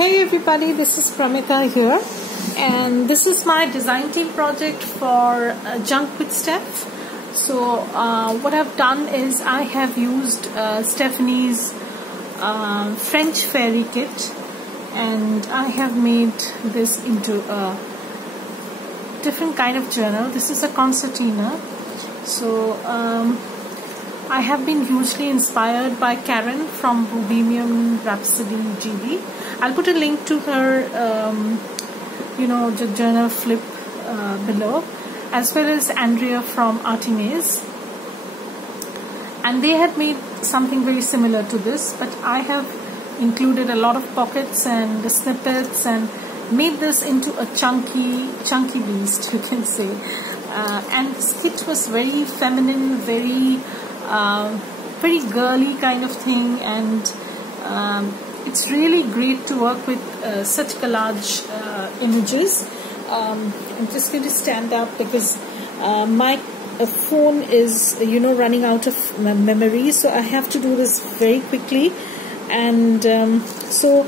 Hey everybody, this is Pramita here, and this is my design team project for Junk with Steph. So what I've done is I have used Stephanie's French fairy kit, and I have made this into a different kind of journal. This is a concertina. So I have been hugely inspired by Karen from Bohemian Rhapsody GB. I'll put a link to her, the journal flip below, as well as Andrea from Artimaze. And they had made something very similar to this, but I have included a lot of pockets and the snippets and made this into a chunky beast, you can say. And this kit was very feminine, very girly kind of thing, and it's really great to work with such collage images. I'm just going to stand up because my phone is running out of memory, so I have to do this very quickly. And so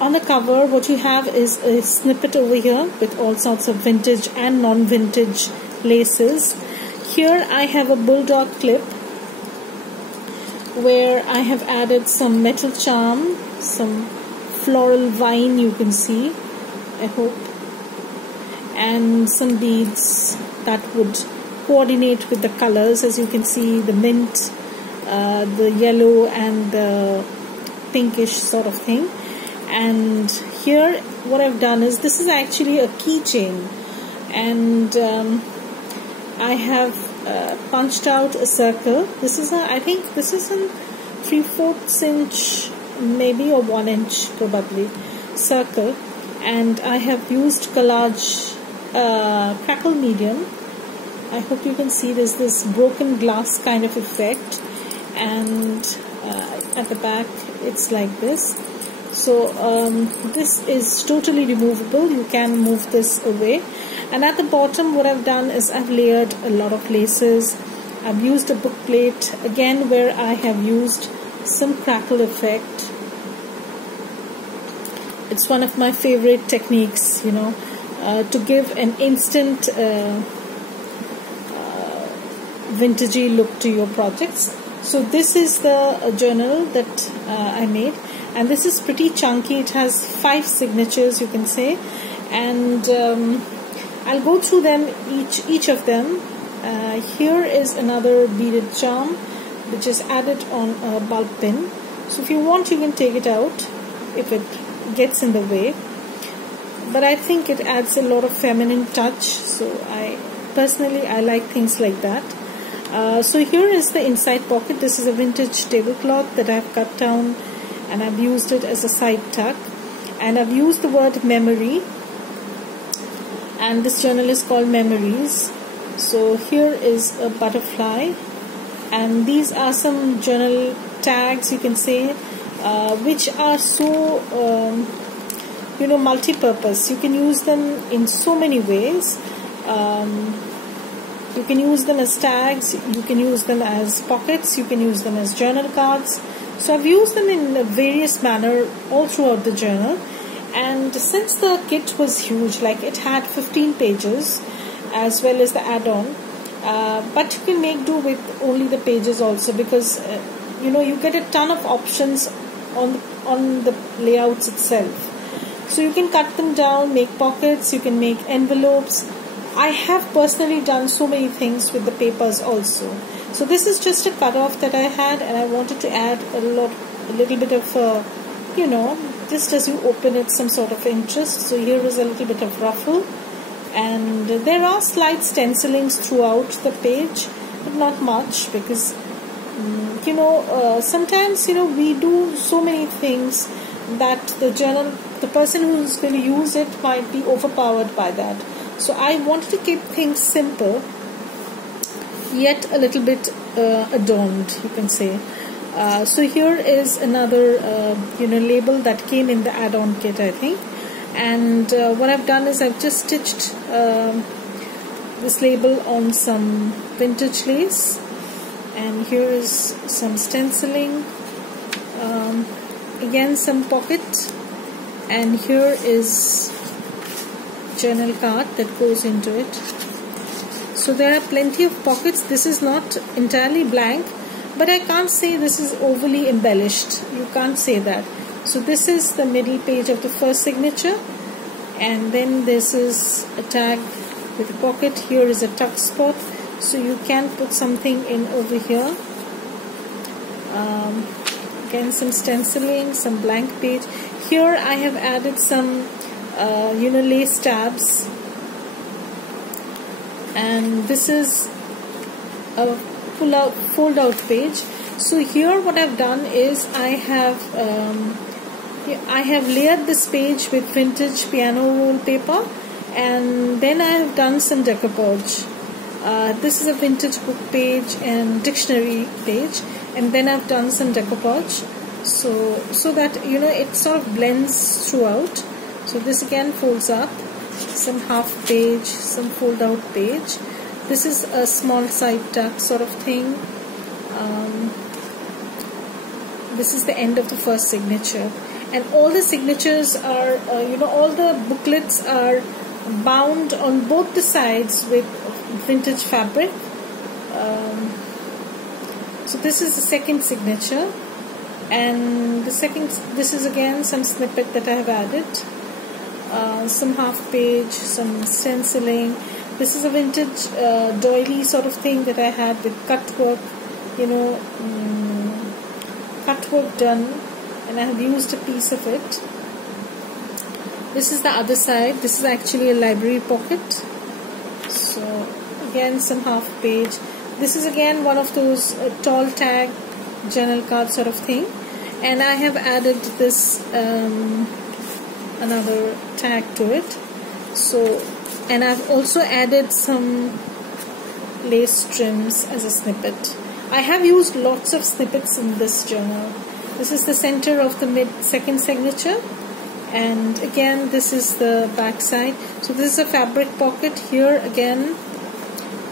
on the cover what you have is a snippet over here with all sorts of vintage and non-vintage laces. Here I have a bulldog clip where I have added some metal charm, some floral vine, you can see, I hope, and some beads that would coordinate with the colors. As you can see, the mint, the yellow and the pinkish sort of thing. And here what I've done is, this is actually a keychain, and I have punched out a circle. This is I think this is a 3/4 inch maybe, or 1 inch probably circle, and I have used collage crackle medium. I hope you can see there's this broken glass kind of effect, and at the back it's like this. So this is totally removable, you can move this away. And at the bottom what I've done is I've layered a lot of laces. I've used a book plate again where I have used some crackle effect. It's one of my favorite techniques, to give an instant vintagey look to your projects. So this is the journal that I made, and this is pretty chunky. It has 5 signatures, you can say, and I'll go through them, each of them. Here is another beaded charm which is added on a bulb pin. So if you want, you can take it out if it gets in the way, but I think it adds a lot of feminine touch, so I like things like that. So here is the inside pocket. This is a vintage tablecloth that I've cut down, and I've used it as a side tuck, and I've used the word memory, and this journal is called Memories. So here is a butterfly, and these are some journal tags, you can say, which are so multi-purpose. You can use them in so many ways. You can use them as tags, you can use them as pockets, you can use them as journal cards. So I've used them in a various manner all throughout the journal. And since the kit was huge, like it had 15 pages as well as the add-on, but you can make do with only the pages also, because you get a ton of options on the layouts itself. So you can cut them down, make pockets, you can make envelopes. I have personally done so many things with the papers also. So this is just a cut-off that I had, and I wanted to add a little bit of just as you open it, some sort of interest. So here is a little bit of ruffle, and there are slight stencilings throughout the page, but not much, because sometimes we do so many things that the person who's going to use it might be overpowered by that. So I wanted to keep things simple, yet a little bit adorned, you can say. So here is another label that came in the add-on kit, I think. And what I've done is I've just stitched this label on some vintage lace, and here is some stenciling, again some pocket and here is journal card that goes into it. So there are plenty of pockets. This is not entirely blank, but I can't say this is overly embellished. You can't say that. So this is the middle page of the first signature, and then this is a tag with a pocket. Here is a tuck spot, so you can put something in over here. Again, some stenciling, some blank page. Here I have added some lace tabs, and this is a fold out page. So here what I've done is I have layered this page with vintage piano roll paper, and then I have done some decoupage. This is a vintage book page and dictionary page, and then I've done some decoupage, so that it sort of blends throughout. So this again folds up, some half page, some fold out page. This is a small side tuck sort of thing. This is the end of the first signature, and all the signatures are all the booklets are bound on both the sides with vintage fabric. So this is the second signature, and this is again some snippet that I have added, some half page, some stenciling. This is a vintage doily sort of thing that I had with cut work, cut work done, and I have used a piece of it. This is the other side. This is actually a library pocket. So again, some half page. This is again one of those tall tag journal card sort of thing, and I have added this another tag to it. So, and I've also added some lace trims as a snippet. I have used lots of snippets in this journal. This is the center of the second signature, and again this is the back side. So this is a fabric pocket. Here again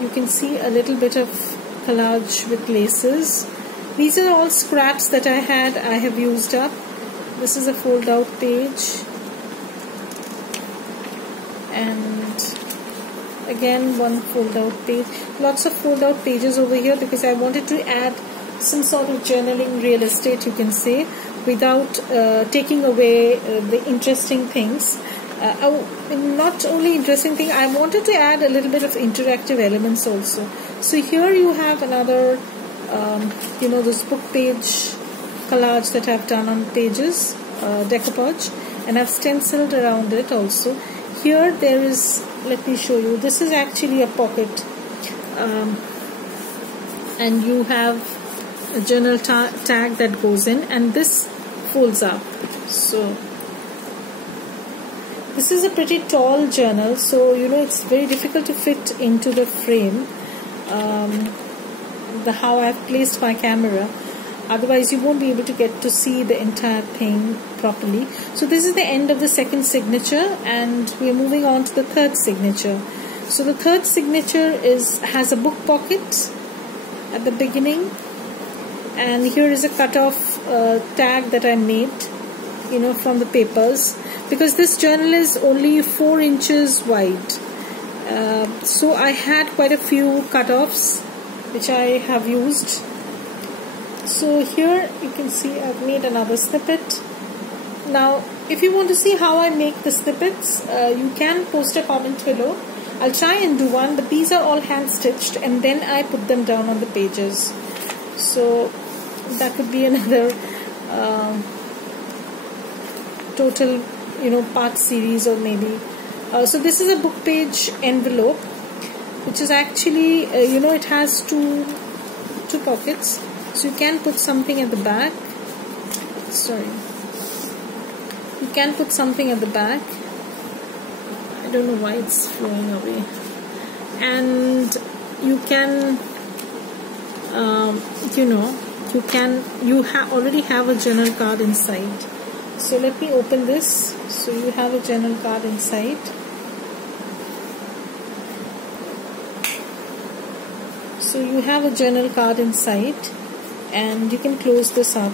you can see a little bit of collage with laces. These are all scraps that I have used up. This is a fold out page, and again one fold out page. Lots of fold out pages over here because I wanted to add some sort of journaling real estate, you can say, without taking away the interesting things. Not only interesting thing, I wanted to add a little bit of interactive elements also. So here you have another this book page collage that I've done on pages, decoupage, and I've stenciled around it also. Here there is, let me show you, this is actually a pocket, and you have a journal tag that goes in, and this folds up. So this is a pretty tall journal, so it's very difficult to fit into the frame, how I've placed my camera. Otherwise you won't be able to get to see the entire thing properly. So this is the end of the second signature, and we're moving on to the third signature. So the third signature has a book pocket at the beginning, and here is a cut-off tag that I made from the papers, because this journal is only 4 inches wide. So I had quite a few cut-offs which I have used. So here you can see I've made another snippet. Now if you want to see how I make the snippets, you can post a comment below. I'll try and do one, but these are all hand stitched, and then I put them down on the pages. So that would be another total part series, or maybe so this is a book page envelope, which is actually it has two pockets, so you can put something at the back. You can put something at the back. I don't know why it's flowing away. And you can you already have a journal card inside. So let me open this. So you have a journal card inside. So you have a journal card inside, and you can close this up.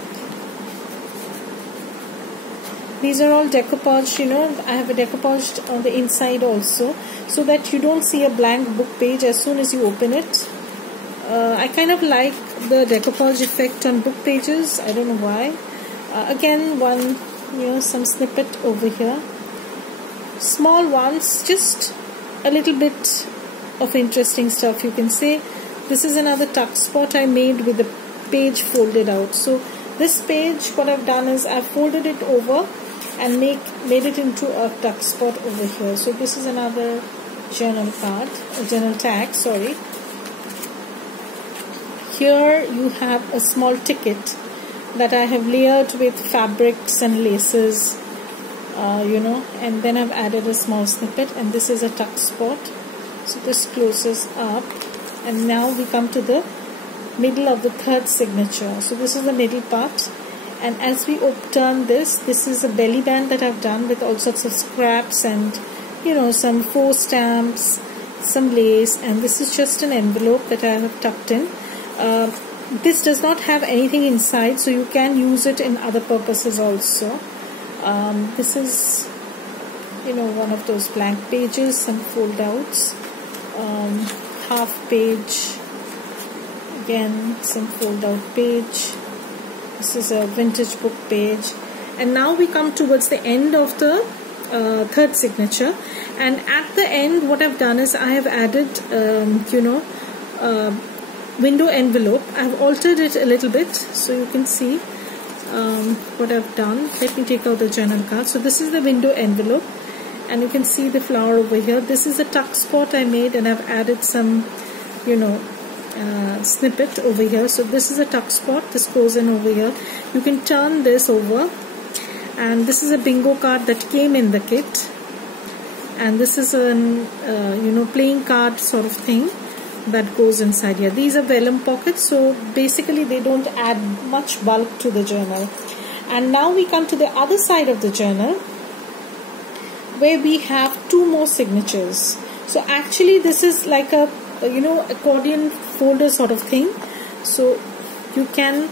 These are all decoupaged, you know, I have a decoupaged on the inside also, so that you don't see a blank book page as soon as you open it. I kind of like the decoupage effect on book pages. I don't know why. Again, one, you know, some snippet over here. Small ones, just a little bit of interesting stuff, you can say. This is another tuck spot I made with the page folded out. So this page, what I've done is I've folded it over and made it into a tuck spot over here. So this is another journal card, a journal tag, sorry. Here you have a small ticket that I have layered with fabrics and laces, you know, and then I've added a small snippet, and this is a tuck spot. So this closes up, and now we come to the middle of the third signature. So this is the middle part, and as we turn this is a belly band that I've done with all sorts of scraps and, you know, some faux stamps, some lace, and this is just an envelope that I have tucked in. This does not have anything inside, so you can use it in other purposes also. This is, you know, one of those blank pages, some fold outs, half page, again some fold out page. This is a vintage book page, and now we come towards the end of the third signature, and at the end what I've done is I have added you know, window envelope. I've altered it a little bit so you can see what I've done. Let me take out the journal card. So this is the window envelope, and you can see the flower over here. This is a tuck spot I made, and I've added some, you know, snippet over here. So this is a tuck spot. This goes in over here. You can turn this over, and this is a bingo card that came in the kit, and this is an you know, playing card sort of thing that goes inside here. These are vellum pockets, so basically they don't add much bulk to the journal. And now we come to the other side of the journal, where we have two more signatures. So actually this is like a, you know, accordion folder sort of thing, so you can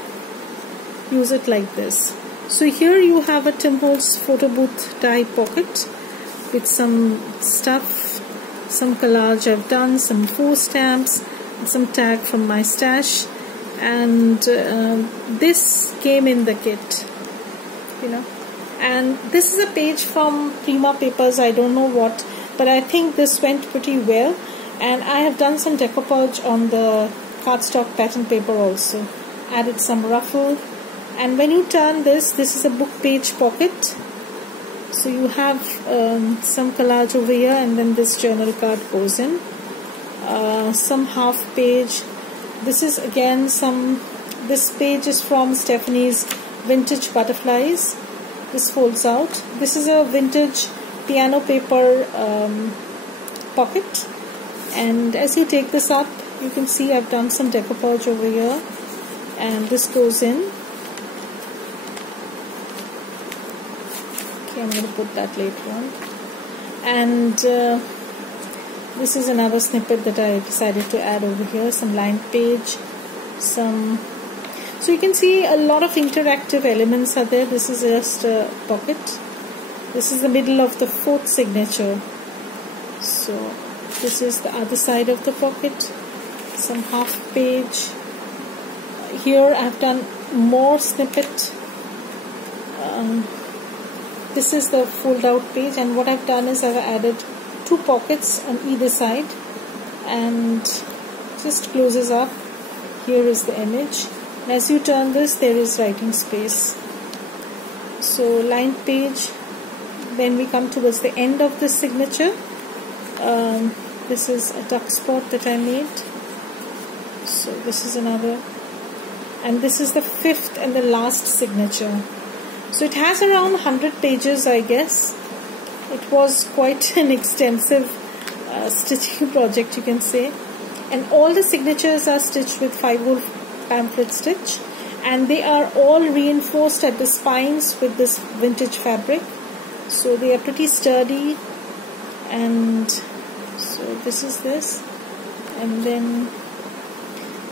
use it like this. So here you have a Tim Holtz photo booth tie pocket with some stuff, some collage I've done, some faux stamps, some tag from my stash, and this came in the kit, you know. And this is a page from Prima Papers, I don't know what, but I think this went pretty well, and I have done some decoupage on the cardstock pattern paper also. Added some ruffle, and when you turn this is a book page pocket. So you have some collage over here, and then this journal card goes in. Some half page. This is again this page is from Stephanie's Vintage Butterflies. This folds out. This is a vintage piano paper pocket. And as you take this up, you can see I've done some decoupage over here. And this goes in. I'm going to put that later on. And this is another snippet that I decided to add over here. Some lined page, so you can see a lot of interactive elements are there. This is just a pocket. This is the middle of the fourth signature. So this is the other side of the pocket. Some half page. Here I've done more snippet. This is the fold out page, and what I've done is I've added two pockets on either side, and just closes up. Here is the image. And as you turn this, there is writing space. So lined page. Then we come towards the end of this signature. This is a tuck spot that I made. So this is another, and this is the fifth and the last signature. So it has around 100 pages, I guess. It was quite an extensive stitching project, you can say. And all the signatures are stitched with 5-hole pamphlet stitch. And they are all reinforced at the spines with this vintage fabric. So they are pretty sturdy. And so this is this. And then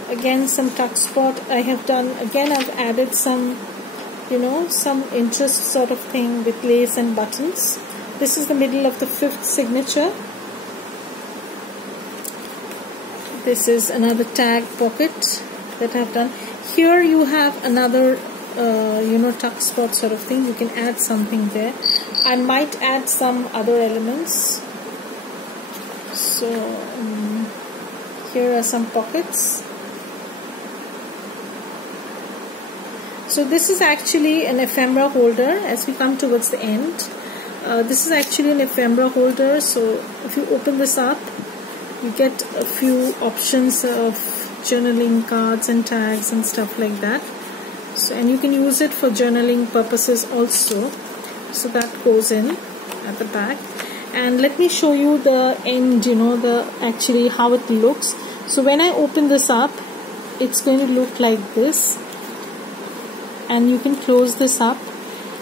again some tuck spot I have done. Again I've added some some interest sort of thing with lace and buttons. This is the middle of the 5th signature. This is another tag pocket that I've done. Here you have another tuck spot sort of thing. You can add something there. I might add some other elements. So here are some pockets. So this is actually an ephemera holder as we come towards the end. This is actually an ephemera holder. So if you open this up, you get a few options of journaling cards and tags and stuff like that. So, and you can use it for journaling purposes also. So that goes in at the back. And let me show you the end, actually how it looks. So when I open this up, it's going to look like this. And you can close this up.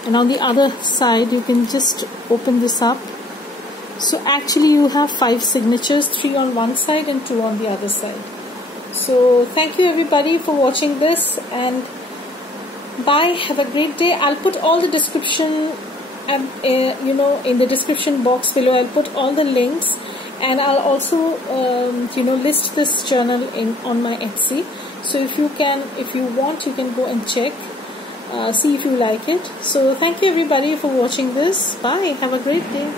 And on the other side, you can just open this up. So actually you have 5 signatures, 3 on one side and 2 on the other side. So thank you everybody for watching this, and bye. Have a great day. I'll put all the description, in the description box below. I'll put all the links, and I'll also, list this journal on my Etsy. So if you want, you can go and check, see if you like it. So thank you everybody for watching this. Bye. Have a great day.